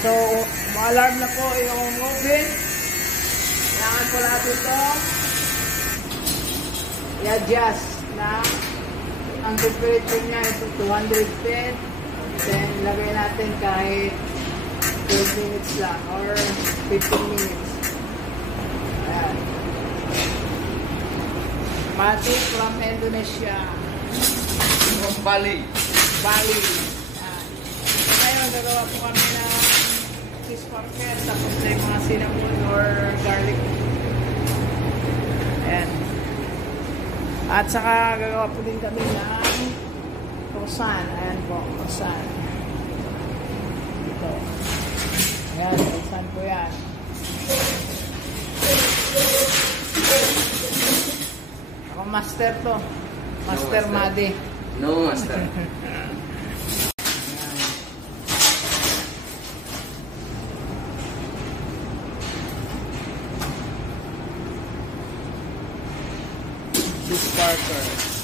So, ma-alarm na po yung oven. Kailangan po natin ito i-adjust na ang temperature niya ito 210. Then, lagay natin kahit 12 minutes lang or 15 minutes. Ayan. Mati from Indonesia. From Bali. Bali. Ayan. So, ngayon, gagawa po kami ng cheese parfait. Tapos na yung mga cinnamon or garlic. Ayan. At saka gagawa po din kami ng croissant. Ayan po, croissant. Ito. Ayan, croissant po yan. Ako master to. Master No, Madi. No, master. Cheese parfait.